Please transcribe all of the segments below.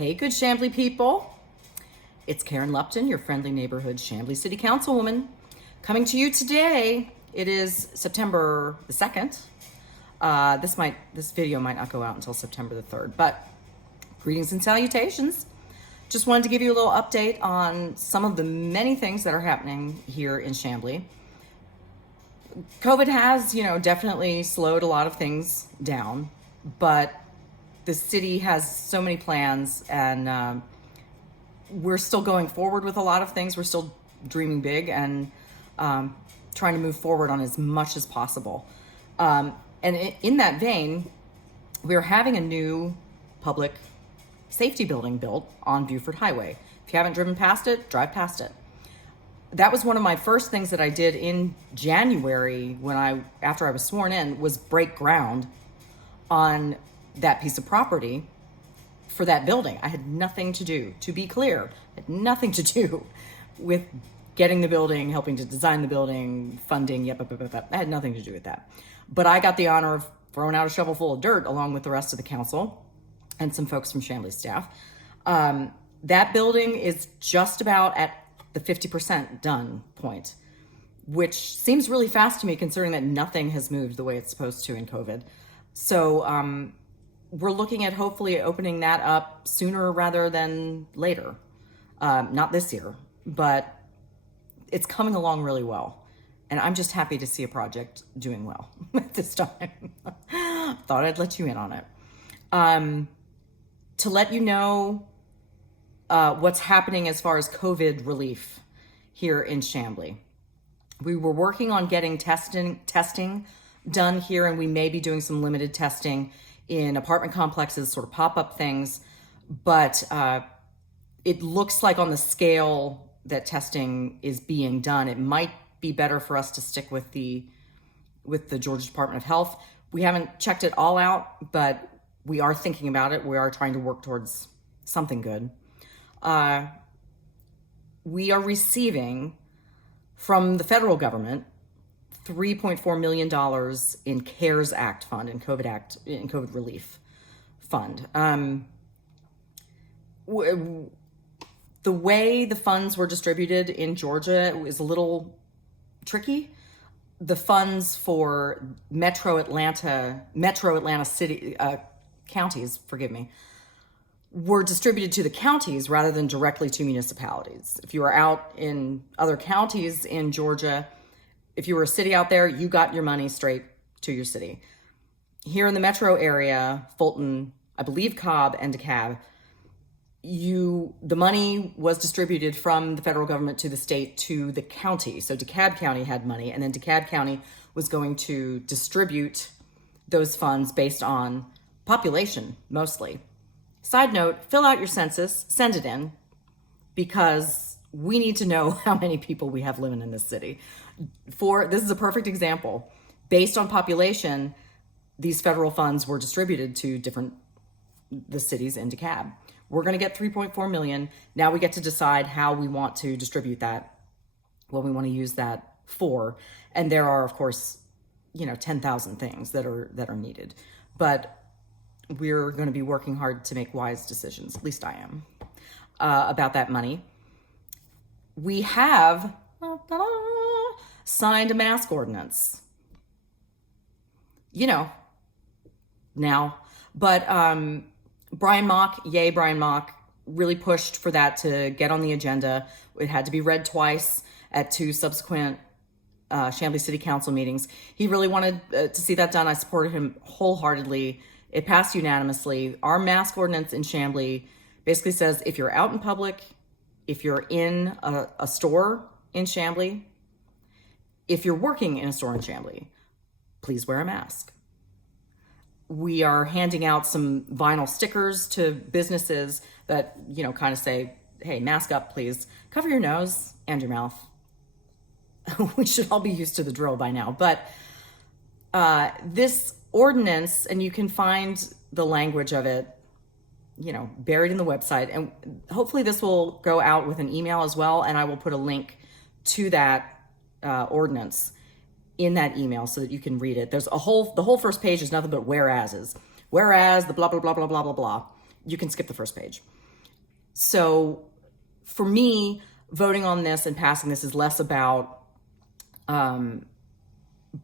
Hey, good Chamblee people. It's Karen Lupton, your friendly neighborhood Chamblee City Councilwoman, coming to you today. It is September the 2nd. This video might not go out until September the 3rd, but greetings and salutations. Just wanted to give you a little update on some of the many things that are happening here in Chamblee. COVID has, definitely slowed a lot of things down, but the city has so many plans, and we're still going forward with a lot of things. We're still dreaming big and trying to move forward on as much as possible. And in that vein, we're having a new public safety building built on Buford Highway. If you haven't driven past it, drive past it. That was one of my first things that I did in January after I was sworn in, was break ground on that piece of property for that building. I had nothing to do, to be clear, had nothing to do with getting the building, helping to design the building, funding, I had nothing to do with that. But I got the honor of throwing out a shovel full of dirt along with the rest of the council and some folks from Chamblee staff. That building is just about at the 50% done point, which seems really fast to me considering that nothing has moved the way it's supposed to in COVID. So we're looking at hopefully opening that up sooner rather than later. Not this year, but it's coming along really well. And I'm just happy to see a project doing well at this time. Thought I'd let you in on it. To let you know what's happening as far as COVID relief here in Chamblee. We were working on getting testing done here, and we may be doing some limited testing in apartment complexes, sort of pop-up things, but it looks like on the scale that testing is being done, it might be better for us to stick with the Georgia Department of Health. We haven't checked it all out, but we are thinking about it. We are trying to work towards something good. We are receiving from the federal government $3.4 million in CARES Act fund and COVID relief fund. The way the funds were distributed in Georgia is a little tricky. The funds for Metro Atlanta city counties, were distributed to the counties rather than directly to municipalities. If you are out in other counties in Georgia, if you were a city out there, you got your money straight to your city. Here in the metro area, Fulton, I believe Cobb and DeKalb, the money was distributed from the federal government to the state to the county. So DeKalb County had money, and then DeKalb County was going to distribute those funds based on population, mostly. Side note, fill out your census, send it in, because we need to know how many people we have living in this city. This is a perfect example. Based on population, these federal funds were distributed to the cities in DeKalb. We're going to get $3.4 million. Now we get to decide how we want to distribute that, what we want to use that for. And there are, of course, 10,000 things that are needed. But we're going to be working hard to make wise decisions, at least I am, about that money. We have signed a mask ordinance. Now. But Brian Mock really pushed for that to get on the agenda. It had to be read twice at 2 subsequent Chamblee City Council meetings. He really wanted to see that done. I supported him wholeheartedly. It passed unanimously. Our mask ordinance in Chamblee basically says if you're out in public, if you're in a store in Chamblee, if you're working in a store in Chamblee, please wear a mask. We are handing out some vinyl stickers to businesses that, kind of say, hey, mask up, please. Cover your nose and your mouth. We should all be used to the drill by now. But this ordinance, and you can find the language of it, buried in the website. And hopefully this will go out with an email as well. And I will put a link to that ordinance in that email so that you can read it. The whole first page is nothing but whereases. Whereas the blah, blah, blah, blah, blah, blah, blah. You can skip the first page. So for me, voting on this and passing this is less about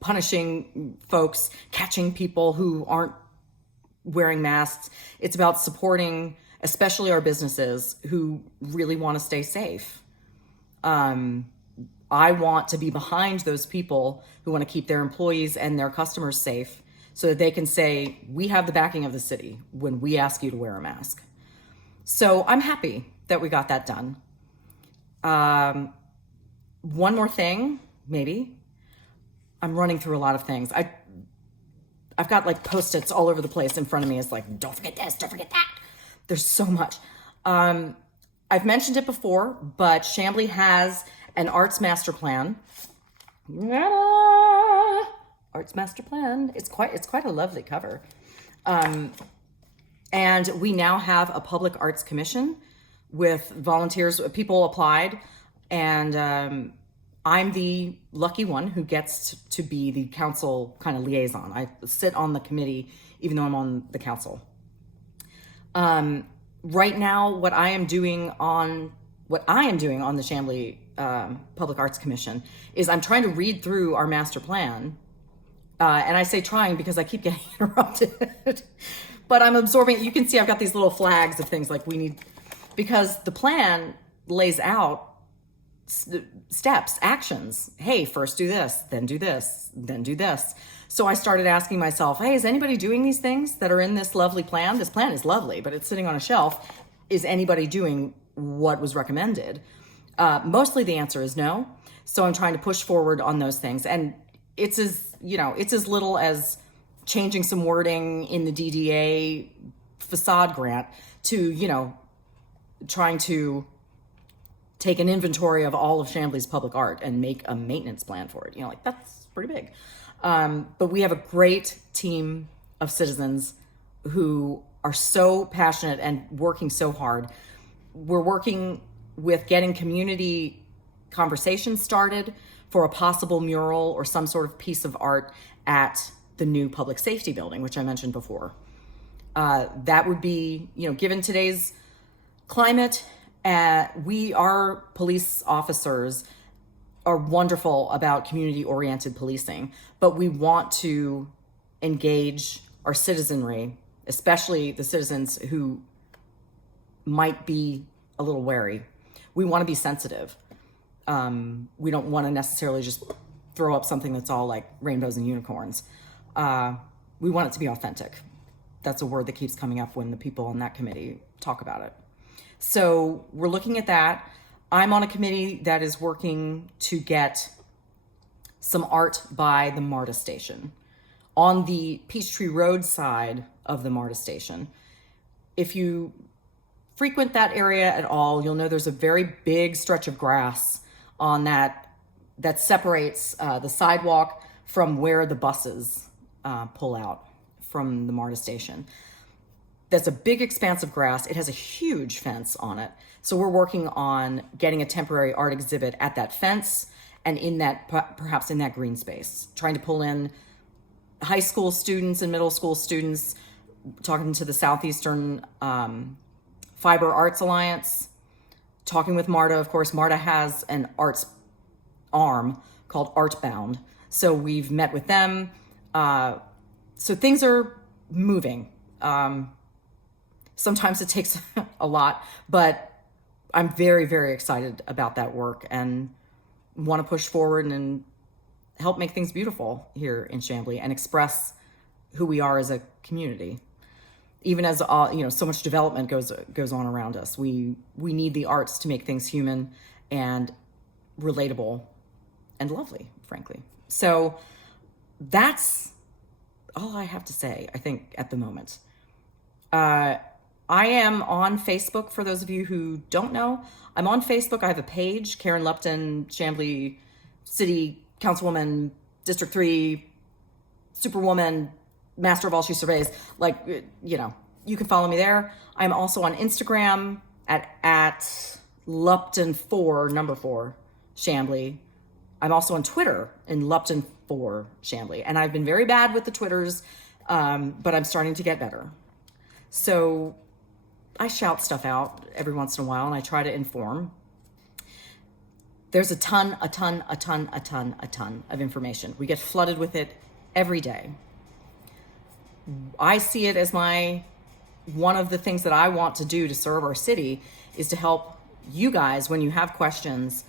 punishing folks, catching people who aren't wearing masks. It's about supporting, especially our businesses who really want to stay safe. I want to be behind those people who want to keep their employees and their customers safe so that they can say, we have the backing of the city when we ask you to wear a mask. So I'm happy that we got that done. One more thing, maybe. I'm running through a lot of things. I've got like Post-its all over the place in front of me. It's like, don't forget this, don't forget that. There's so much. I've mentioned it before, but Chamblee has an arts master plan. Arts master plan. It's quite a lovely cover. And we now have a public arts commission with volunteers. People applied, and I'm the lucky one who gets to be the council kind of liaison. I sit on the committee, even though I'm on the council. Right now, what I am doing on the Chamblee Public Arts Commission is I'm trying to read through our master plan. And I say trying because I keep getting interrupted. But I'm absorbing it. You can see I've got these little flags of things like we need, because the plan lays out steps, actions. Hey, first do this, then do this, then do this. So I started asking myself, hey, is anybody doing these things that are in this lovely plan? This plan is lovely, but it's sitting on a shelf. Is anybody doing what was recommended? Mostly the answer is no. So I'm trying to push forward on those things. And it's as little as changing some wording in the DDA facade grant to, trying to take an inventory of all of Chamblee's public art and make a maintenance plan for it. That's pretty big. But we have a great team of citizens who are so passionate and working so hard. We're working with getting community conversations started for a possible mural or some sort of piece of art at the new public safety building, which I mentioned before. That would be, given today's climate, our police officers are wonderful about community-oriented policing, but we want to engage our citizenry, especially the citizens who might be a little wary. We want to be sensitive. We don't want to necessarily just throw up something that's all like rainbows and unicorns. We want it to be authentic. That's a word that keeps coming up when the people on that committee talk about it. So we're looking at that. I'm on a committee that is working to get some art by the MARTA station on the Peachtree Road side of the MARTA station. If you frequent that area at all, you'll know there's a very big stretch of grass on that separates the sidewalk from where the buses pull out from the MARTA station. That's a big expanse of grass. It has a huge fence on it. So we're working on getting a temporary art exhibit at that fence and in that, perhaps in that green space, trying to pull in high school students and middle school students, talking to the Southeastern Fiber Arts Alliance, talking with MARTA. Of course, MARTA has an arts arm called Artbound. So we've met with them. So things are moving. Sometimes it takes a lot, but I'm very, very excited about that work and want to push forward and help make things beautiful here in Chamblee and express who we are as a community. Even as so much development goes on around us, we need the arts to make things human and relatable and lovely, frankly. So that's all I have to say, I think, at the moment. I am on Facebook, for those of you who don't know. I'm on Facebook. I have a page, Karen Lupton, Chamblee City Councilwoman, District 3, Superwoman, Master of All She Surveys. You can follow me there. I'm also on Instagram at Lupton4, number 4, Chamblee. I'm also on Twitter in Lupton4, Chamblee. And I've been very bad with the Twitters, but I'm starting to get better. So I shout stuff out every once in a while and I try to inform. There's a ton of information. We get flooded with it every day. I see it as one of the things that I want to do to serve our city is to help you guys when you have questions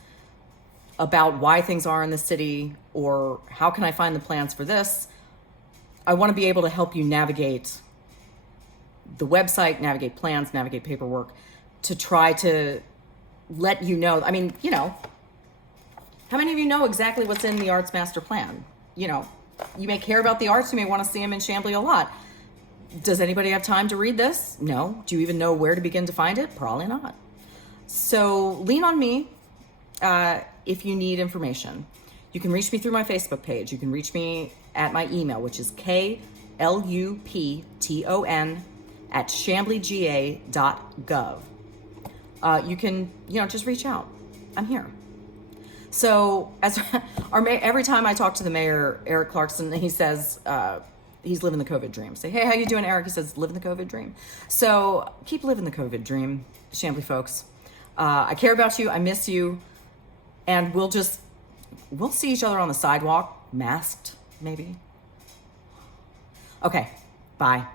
about why things are in the city or how can I find the plans for this. I want to be able to help you navigate the website, navigate plans, navigate paperwork to try to let you know. I mean, how many of you know exactly what's in the Arts Master Plan? You may care about the arts. You may want to see them in Chamblee a lot. Does anybody have time to read this? No. Do you even know where to begin to find it? Probably not. So lean on me if you need information. You can reach me through my Facebook page. You can reach me at my email, which is klupton@chambleega.gov. You can, just reach out. I'm here. So as every time I talk to the mayor, Eric Clarkson, he says he's living the COVID dream. Say, hey, how you doing, Eric? He says, living the COVID dream. So keep living the COVID dream, Chamblee folks. I care about you. I miss you. And we'll see each other on the sidewalk, masked, maybe. Okay, bye.